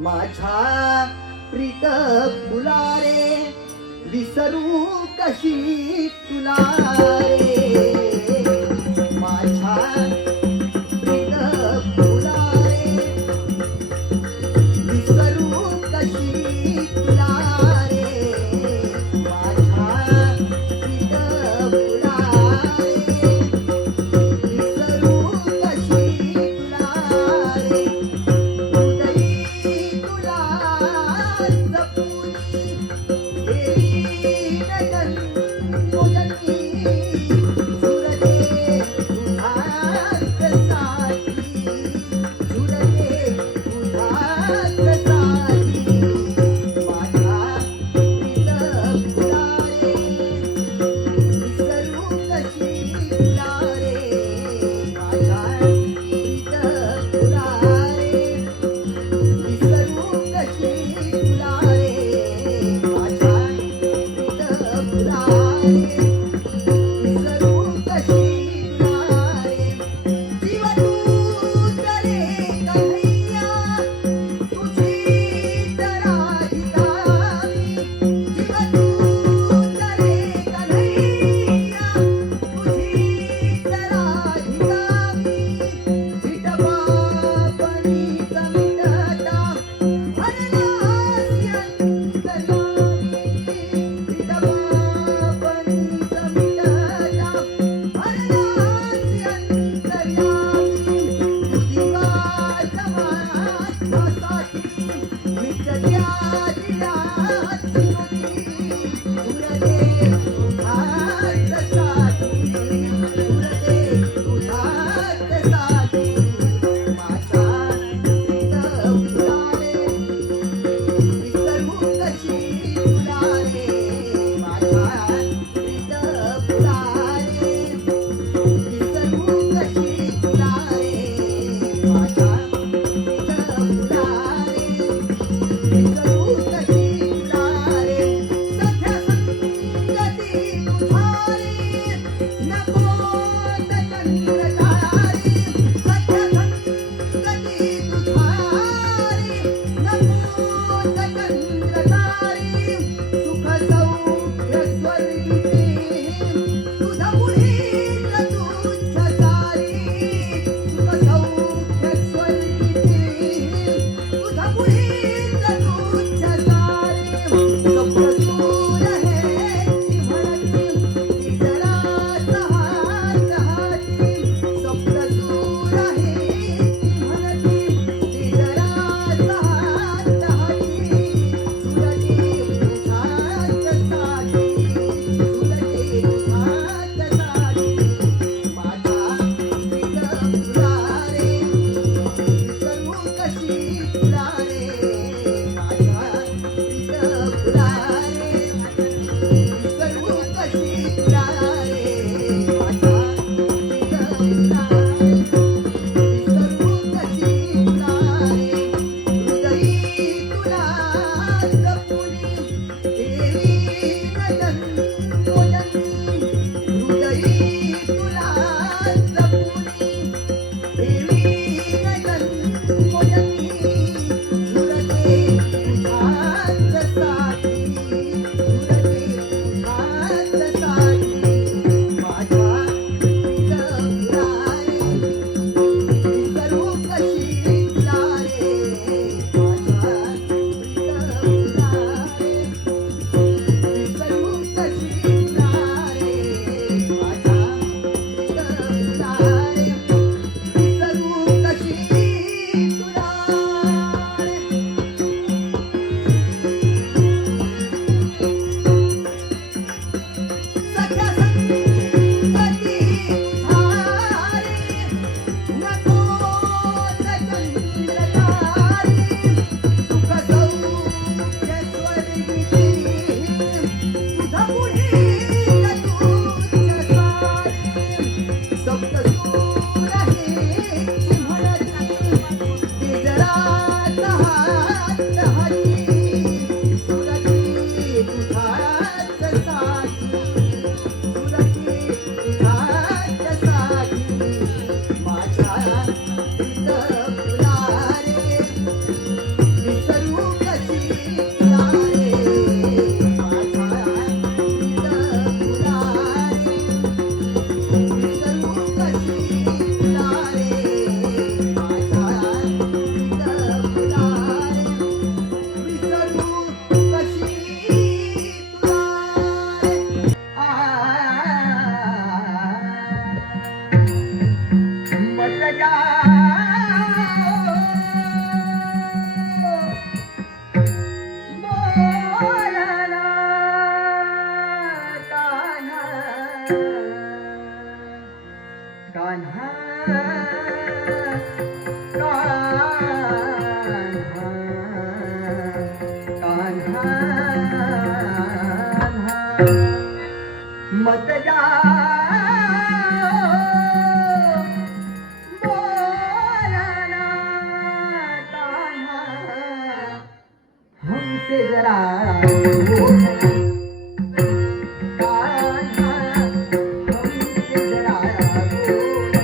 माझा प्रीत फुलारे विसरू कशी तुला रे माझा प्रीत फुलारे विसरू कशी तुला रे माझा प्रीत फुलारे विसरू कशी तुला रे जपून मत जा बोलना कान्हा हमसे जरा बोलना कान्हा हमसे जरा बोलना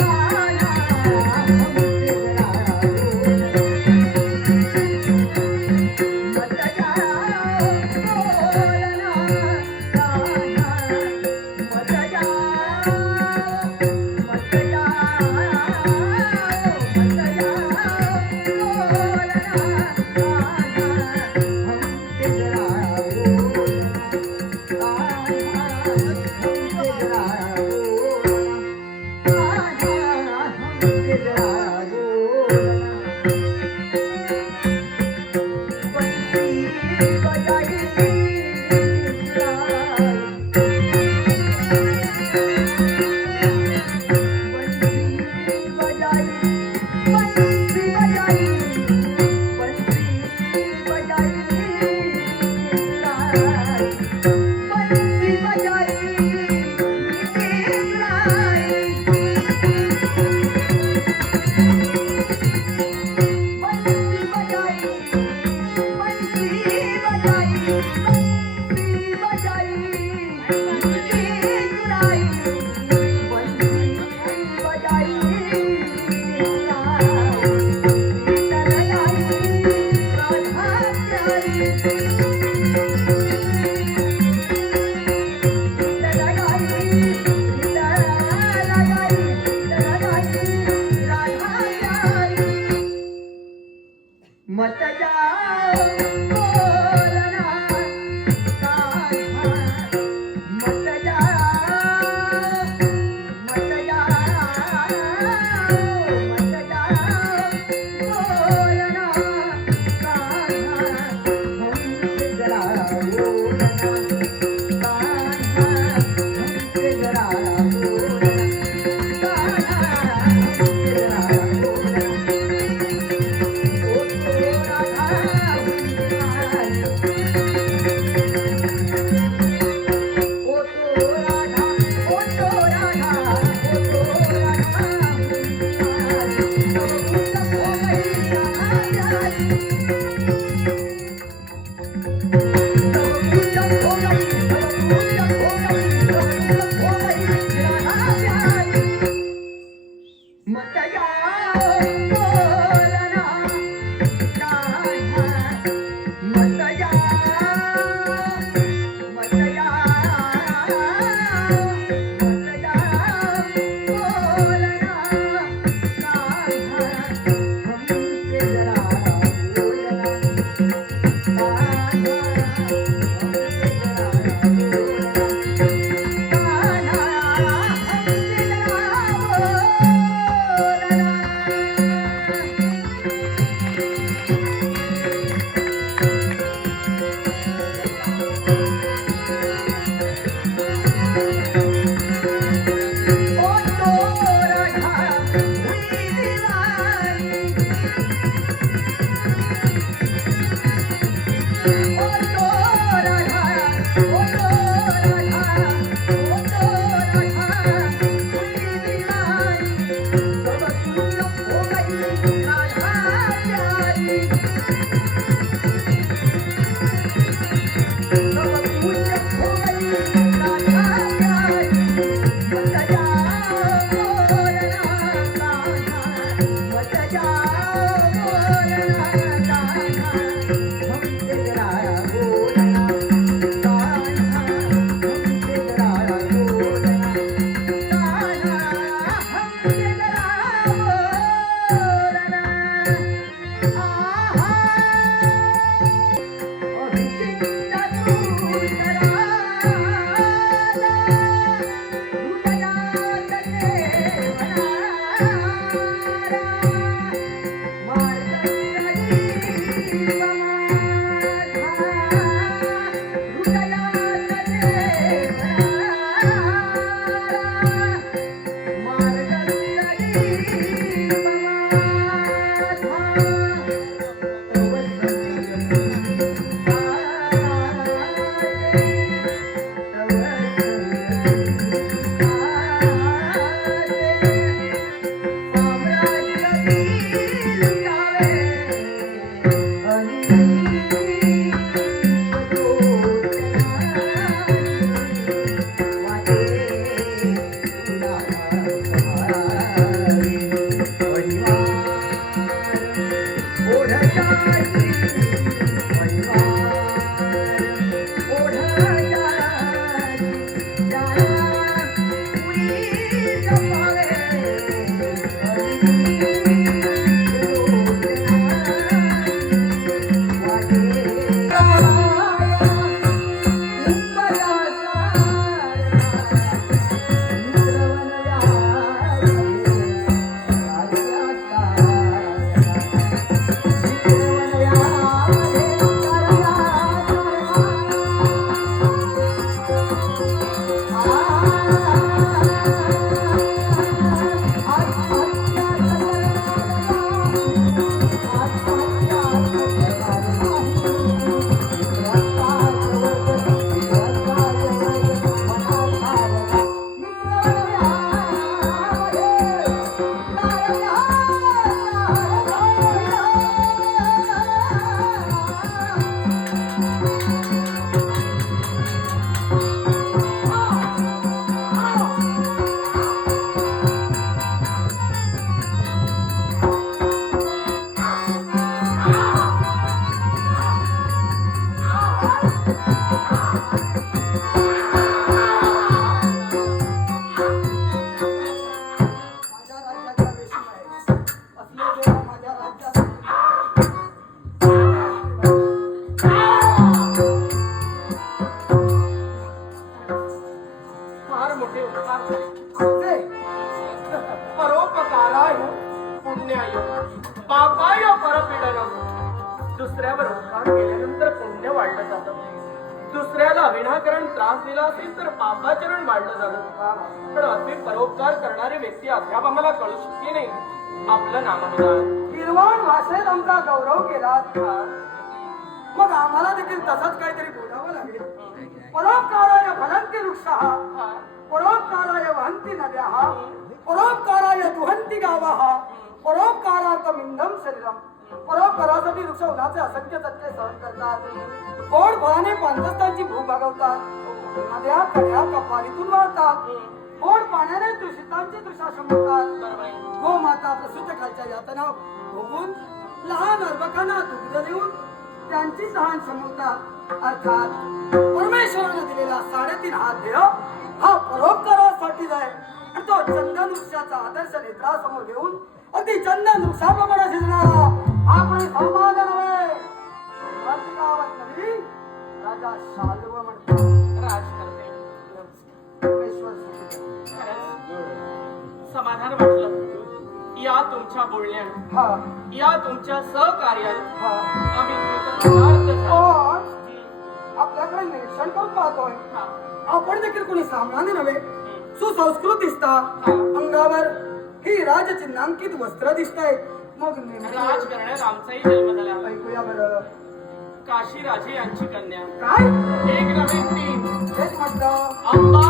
कान्हा हमसे जरा बोलना मत जा बोलना कान्हा मत जा मत जा मत जा बोलना कान्हा हमसे जरा बोलना कान्हा हमसे जरा बोलना कान्हा हमसे जरा बोलना बंसी बजाई बंसी बजाई बंसी बजाई बंसी बजाई बंसी बजाई बंसी बजाई बंसी बजाई गिराई बंसी बजाई राधा प्यारी मत जाओ बोलना कान्हा मत जाओ मत जाओ मत जाओ बोलना कान्हा हमसे जरा बोलना कान्हा हमसे जरा बोलना कान्हा हमसे जरा बोलना ओ तो राधा ओ तो राधा ओ तो राधा ओ तो राधा सब कुछ हो गई राधा सब कुछ हो गई सब कुछ हो गई सब कुछ हो गई राधा मत जाओ बोलना कान्हा मत जाओ मत जाओ मत जाओ बोलना कान्हा हमसे जरा बोलना कान्हा हमसे जरा बोलना कान्हा हमसे दुसऱ्याला विनाकारण त्रास दिला असेल तर पापाचरण मांडलं झालं. पण असे परोपकार करणारी व्यक्ती अद्याप आम्हाला कळू शकली नाही. आपलं नामविधान निर्वाण भाषेत आमचा गौरव केला, मग आम्हाला देखील तसंच काहीतरी बोलावं लागेल. परोपकाराय फलंती वृक्षः, परोपकाराय वहन्ति नद्याः, परोपकाराय दुहन्ति गावः, परोपकारार्थम इंधम शरीरम. परोपकारासाठी वृक्ष उन्हाचे असंख्य चटके सहन करतात, गोड फळाने पांचस्तांची भूक भागवतात, नद्या कड्या कपालीतून वाहतात, गोड पाण्याने दूषितांची तृषा शमवतात, गोमाता प्रसूत खालच्या यातना भोगून लहान अर्भकांना दुग्ध देऊन त्यांची तहान शमवतात. अर्थात परमेश्वराने दिलेला 3.5 हा देह हा परोपकारासाठीच आहे. आणि तो चंदन वृक्षाचा आदर्श नेत्रासमोर घेऊन अगदी चंदन वृक्षाप्रमाणे शिजणारा आपण सामान्य नव्हे, वर्तकावत नव्हे, राजा शाल्व म्हणतात. राज करते. परमेश्वर समाधान वाटलं या तुमच्या बोलण्यात, हा या तुमच्या सहकार्यात हा आम्ही कृतज्ञार्थ झालो. पण आपल्याकडे निरीक्षण करून पाहतोय, हा, आपण देखील कोणी सामान्य नव्हे, सुसंस्कृत दिसता. हा. अंगावर ही राजचिन्हांकित वस्त्र दिसतायत. मग नेमके राज करण्यात आमचाही जन्म झाला. ऐकूया बरं. काशीराजे यांची कन्या, काय 1 नव्हे 3, तेच म्हटलं. अंबा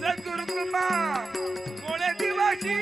सद्गुरु कृपा कोणे दिवशी